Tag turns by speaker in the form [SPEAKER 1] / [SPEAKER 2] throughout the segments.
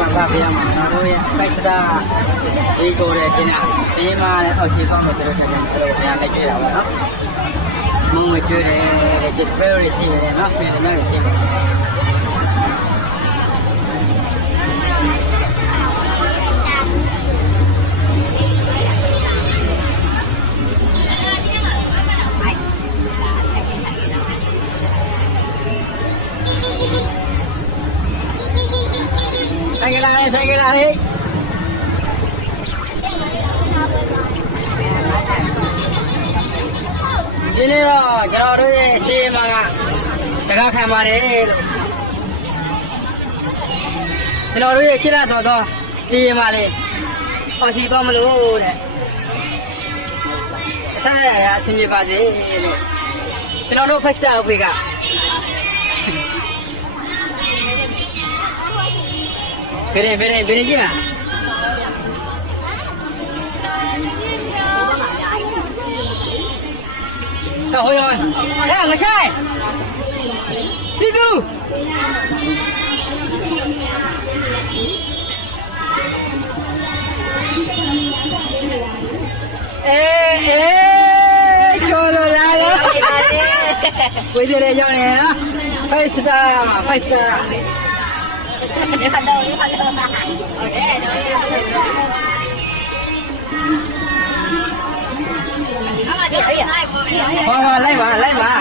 [SPEAKER 1] လာပါဒီတော့ကျွန်တော်တို့ကောင်းကင်ဘာပြရမှာကျွန်တော်တို့ရဲ့ပိုက်စတာဒီကိုတဲ့တင်တာဒီမှာအောက်ရှိပေါင်းလို့ဆိုတော့ကျွန်တော်တို့ပြန်လိုက်ကြတာပါနော်မုံမကျွေးတယ် display ရှိတယ်နော်ပြင်တယ်နော်ရှိတယ် ဒီနေ့တော့ကျွန်တော်တို့ရဲ့အစီအမံကတကားခံပါတယ်လို့ကျွန်တော်တို့ရဲ့ရှင်းလာတော်သောစီအမလေးဟောစီတော့မလို့တဲ့ဆက်ရရအဆင်ပြေပါစေလို့ကျွန်တော်တို့ဖက်စတာအဖေကဘယ်နဲ့ဘယ်နဲ့ဘယ်နဲ့ကြ Trời ơi ơi. Đấy là người trai. Đi tư. Ê ê Cho nó ra đó Quý đi đây cho nè. Đó Face ra Face ra Để phản đầu Để phản đầu Ở đây rồi ဟောဟောလိုက်ပါလိုက်ပါ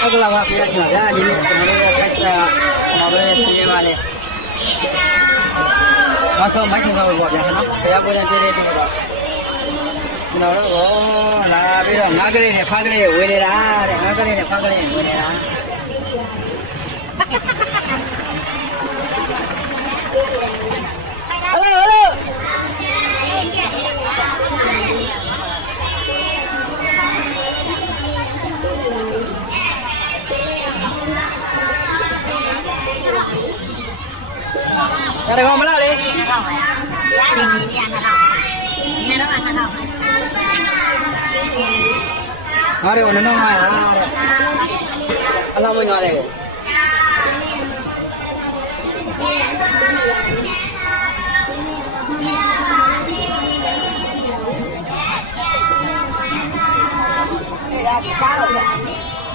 [SPEAKER 1] ဟုတ်ကဲ့ပါပြန်ကြပါဒီနေ့ကျွန်တော်တို့ရဲ့ဖက်စတာကျွန်တော်တို့ရဲ့စီးရဲပါလေမဆောမိုက်ခင်တော့ပေါ့ဗျာနော်တရားပွဲတဲ့တည်းတည်းတော့ 老了哦，那比如哪个人的，哪个人回来啦？哪个人的，哪个人回来啦？来，我们那里。你好呀，你好呀，你好呀，你好呀，Mari ono no. Assalamualaikum.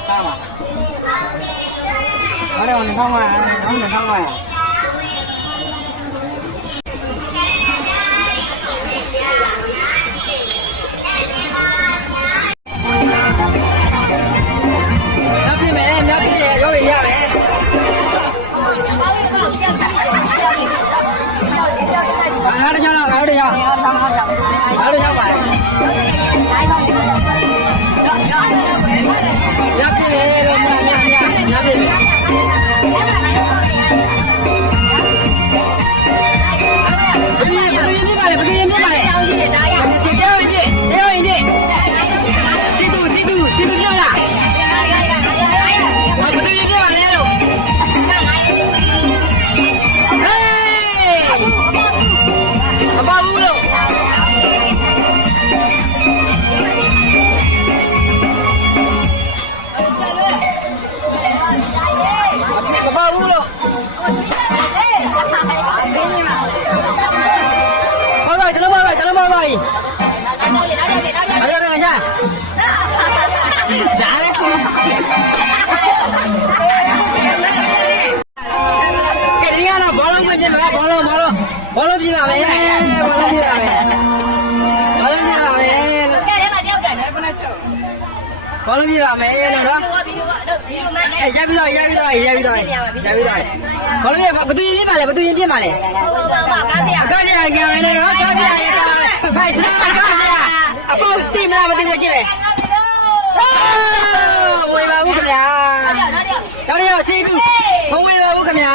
[SPEAKER 1] Sao mà? Ở đây còn không à, không được không à? nadie, nadie. တော်ပါပဲကျွန်တော်ပါပါကြီးမရရငါချကြားလေခုကဲဒီကတော့ဘောလုံးပြပြမှာဘောလုံးဘောလုံးဘောလုံးပြပါမယ်ဘောလုံးပြပါမယ်ဘောလုံးပြပါမယ်ဘောလုံးပြပါမယ်လို့နော်အဲရပြီးတော့ရပြီးတော့ရပြီးတော့ရပြီးတော့ဘောလုံးပြဘသူရင်ပြပါလဲဘသူရင်ပြပါလဲကားကြရကြမယ်နော်ကားကြရကြမယ် ဖိုက်စကားကြရအပေါတိမလားမတိဘူးကြည့်မယ်ဝေပါဘူးခင်ဗျာနောက်တစ်ယောက်စီးဘူးမဝေပါဘူးခင်ဗျာ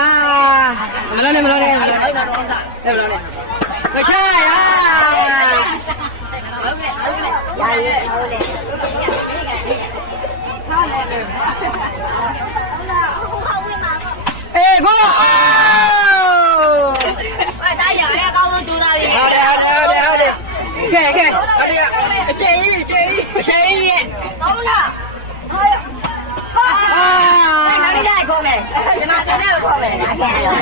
[SPEAKER 1] မလို့နဲ့မလို့နဲ့မလို့နဲ့မလို့နဲ့မချရရအေးဘော
[SPEAKER 2] ကျရင်ခေါ်မယ်ဒီမှာတင်တဲ့ကိုခေါ်မယ်ဒါပြန်တော့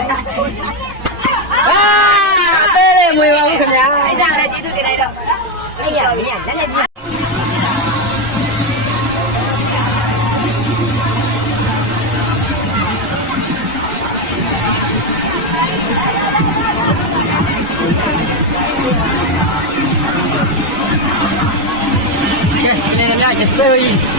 [SPEAKER 1] အာသေးတယ်မွေပါဘူးခင်ဗျာ
[SPEAKER 2] အဲ့ဒါလည်းကျေးဇူးတင်လိုက်တော့အဲ့ရမင်းကလက်နဲ့ပြ
[SPEAKER 1] ကဲနည်းနည်းများကျေးဇူးကြီး